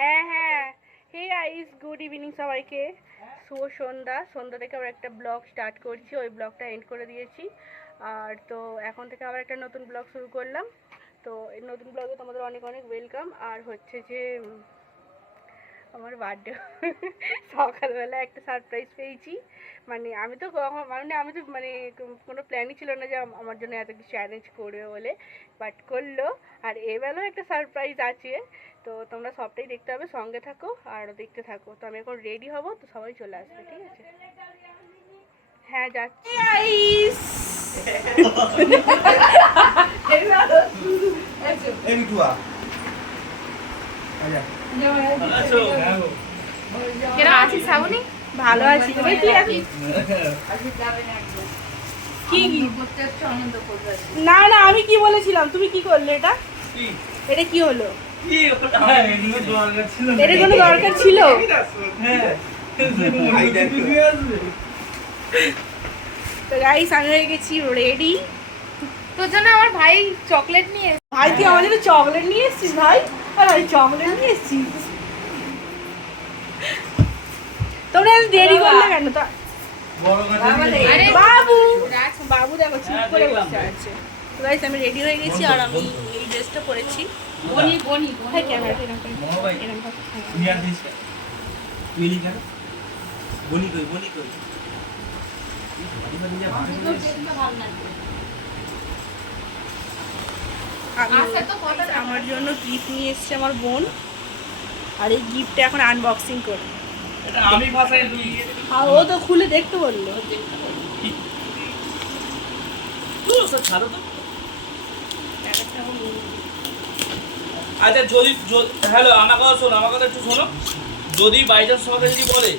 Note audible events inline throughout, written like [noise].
হ্যাঁ হ্যাঁ। Hey guys good evening সবাইকে। শুভ সন্ধ্যা। সন্ধ্যা থেকে আবার একটা ব্লগ স্টার্ট করছি। ওই ব্লগটা এন্ড করে দিয়েছি। আর তো এখন থেকে আবার একটা নতুন ব্লগ শুরু করলাম। তো এই নতুন ব্লগে তোমাদের অনেক অনেক ওয়েলকাম আর হচ্ছে যে আমার বার্থডে [laughs] সকালবেলা একটা সারপ্রাইজ পেয়েছি। মানে আমি তো মানে আমি তো মানে কোনো প্ল্যানই ছিল না যে আমার জন্য এত কিছু অ্যারেঞ্জ করবে বলে। বাট করল। আর এবেলাও একটা সারপ্রাইজ আছে। তো তোমরা সবটাই দেখতে হবে সঙ্গে থাকো আর দেখতে থাকো। তো আমি এখন রেডি হব তো সবাই চলে আসবে ঠিক আছে? হ্যাঁ যাচ্ছি। আচ্ছা আছিস শ্রাবণী ভালো আছি। তুমি কি আছিস কি? না না আমি কি বলেছিলাম? তুমি কি করলে এটা? এটা কি হলো? এটা কোনো দরকার ছিল? তো গাইস আমি হয়ে গেছি রেডি তোর জন্য আমার ভাই চকলেট নিয়ে ভাই তুই জন্য চকলেট নিয়ে এসেছিস ভাই? আর আমি চকলেট নিয়ে এসেছিস? তোমরা দেরি করলে কেন? তো আরে বাবু! বাবু দেখো চুপ করে বসে আছে। তো গাইস আমি রেডি হয়ে গেছি আর আমি এই ড্রেসটা পরেছি। বনি বনি হ্যাঁ ক্যামেরা এরকম করে। এরকম। তুমি আর দিস তুইলি কেন বলি কই বলি কই বাড়ি বাড়ি যা ভালো আমি তো কত টাকা? আমার জন্য গিফট নিয়ে এসেছে আমার বোন। আর এই গিফটটা এখন আনবক্সিং করি। আমি ভাষায় আর ও তো খুলে দেখতে বলল। ছাড়ো তো। আচ্ছা যদি হ্যালো আমার কথা শোনো আমার কথা একটু শোনো। যদি বাই চান্স তোমাকে যদি বলে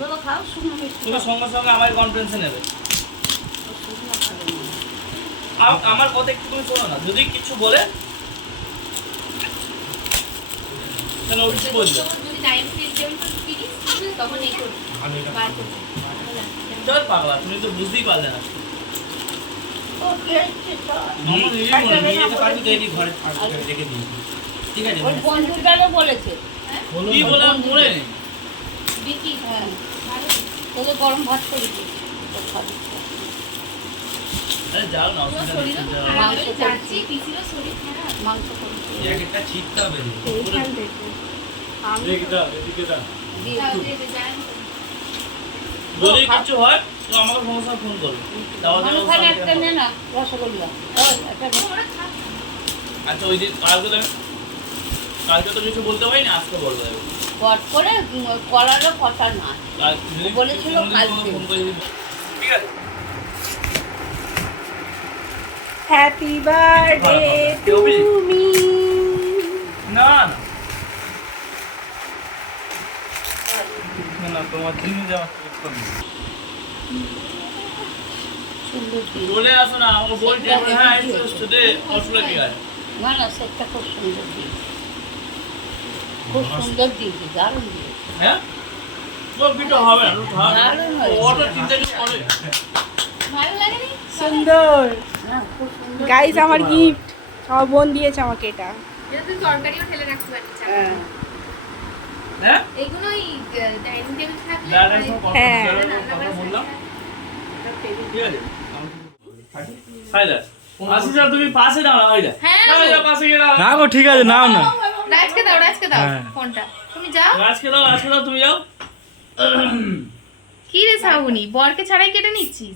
তুমি সঙ্গে সঙ্গে আমার কনফারেন্সে নেবে। আমার কথা একটু তুমি শোনো না যদি কিছু বলে তাহলে ওই বলবে। চল পাগলা তুমি তো বুঝতেই পারলে না। আমার নিজেই মনে নিয়ে পারবি তো এদিক ঘরে রেখে দিই। ঠিক আছে। বন্ধুটারও বলেছে। কি বলে? মনে নেই। বিকি, হ্যাঁ। তোকে গরম ভাত করে দিই। যদি কিছু হয় তো আমাকে সঙ্গে ফোন করবে। রসগোল্লা। আচ্ছা ওই দিন আমি- কালকে তো কিছু বলতে পারি না আজকে বলব। পট করে উম, করারও কথা না। বলেছিল কালকে। ঠিক আছে। হ্যাপি বার্থডে টু মি না না। তোমার জিনিস যাওয়া চলে আসো না আমাকে বলছে হ্যাঁ শুধু অসুবিধা কি আছে? না না সেটটা খুব সুন্দর খুব সুন্দর দিয়েছি দারুণ দিয়েছি হ্যাঁ? হবে? সুন্দর। হ্যাঁ আমার গিফট আমার বোন দিয়েছে আমাকে এটা। তরকারিও রাখতে হ্যাঁ। ঠিক আছে। নাও না। রাজকে দাও রাজকে দাও হ্যাঁ। ফোনটা। তুমি যাও। রাজকে দাও রাজকে দাও তুমি যাও। কি রে সাউনি বরকে ছাড়াই কেটে নিচ্ছি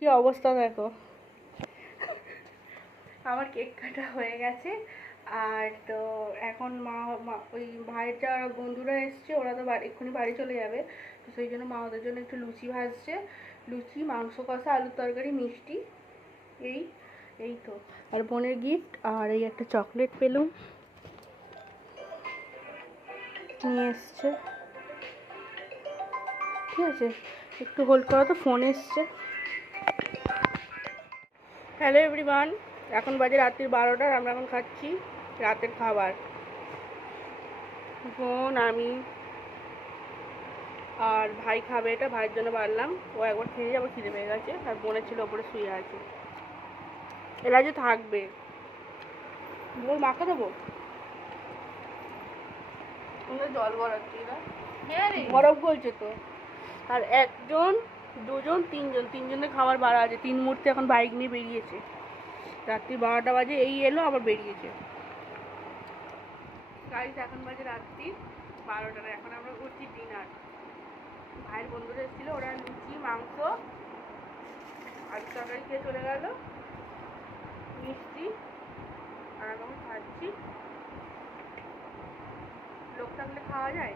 কি অবস্থা দেখো? আমার কেক কাটা হয়ে গেছে। আর তো এখন মা মা- ওই ভাইয়ের যারা বন্ধুরা এসছে ওরা তো এক্ষুনি বাড়ি চলে যাবে। তো সেই জন্য মা ওদের জন্য একটু লুচি ভাজছে। লুচি মাংস কষা আলুর তরকারি মিষ্টি। এই এই তো। আর বোনের গিফট আর এই একটা চকলেট পেলুম। নিয়ে এসছে। ঠিক আছে, একটু হোল্ড করো তো ফোন এসছে। হ্যালো এভরিওয়ান এখন বাজে রাত্রির বারোটার আমরা এখন খাচ্ছি রাতের খাবার। বোন, আমি আর ভাই খাবে এটা, ভাইয়ের জন্য বাড়লাম। ও একবার খেয়ে যাব, খিদে পেয়ে গেছে, আর বোনের ছিল ওপরে শুয়ে আছে। যে থাকবে। বল মাখা দেবো? জল গড়াচ্ছি না হ্যাঁ বরফ গলছে তো। আর একজন দুজন তিনজন তিনজনের খাবার বাড়া আছে। তিন মূর্তি এখন বাইক নিয়ে বেরিয়েছে। রাত্রি বারোটা বাজে এই এলো আবার বেরিয়েছে। গাড়িতে এখন বাজে রাত্রি বারোটার এখন আমরা করছি ডিনার। ভাইয়ের বন্ধুরা এসেছিল ওরা লুচি মাংস আলু তরকারি খেয়ে চলে গেল। মিষ্টি আর আমি খাচ্ছি। লোক থাকলে খাওয়া যায়?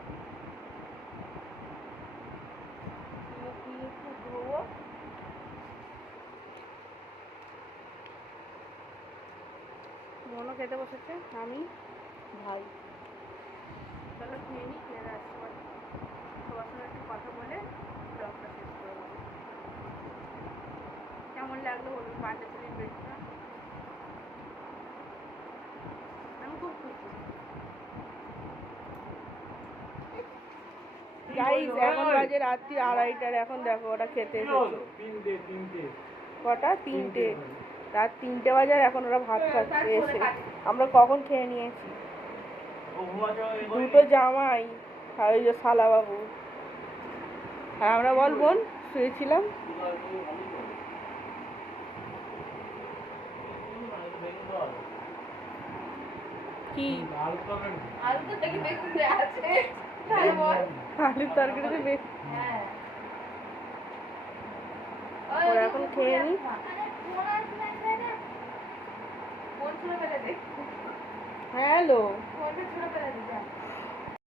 মুখ মুখ ধোবো। মনও খেতে বসেছে, আমি, ভাই। চলো খেয়ে নিই খেয়ে আসছি বাড়ি। সবার সঙ্গে একটু কথা বলে ব্লগটা শেষ করব কেমন লাগল বলুন বার্থডে সেলিব্রেশনটা আমি খুব খুশি গাইস এখন বাজে রাত্রি আড়াইটার এখন দেখো ওরা খেতে এসেছে। কটা? তিনটে রাত তিনটে বাজে আর এখন ওরা ভাত খাচ্ছে এসে। আমরা কখন খেয়ে নিয়েছি। দুটো জামাই আর ওই যে শালাবাবু। আর আমরা বল বোন শুয়েছিলাম? কি আলু তো দেখে বেগুন দেয়া আছে। আলুর তরকারিতে বেশ ওরা এখন খেয়ে নি? হ্যালো ফোনটা ছুঁড়ে ফেলে দে যা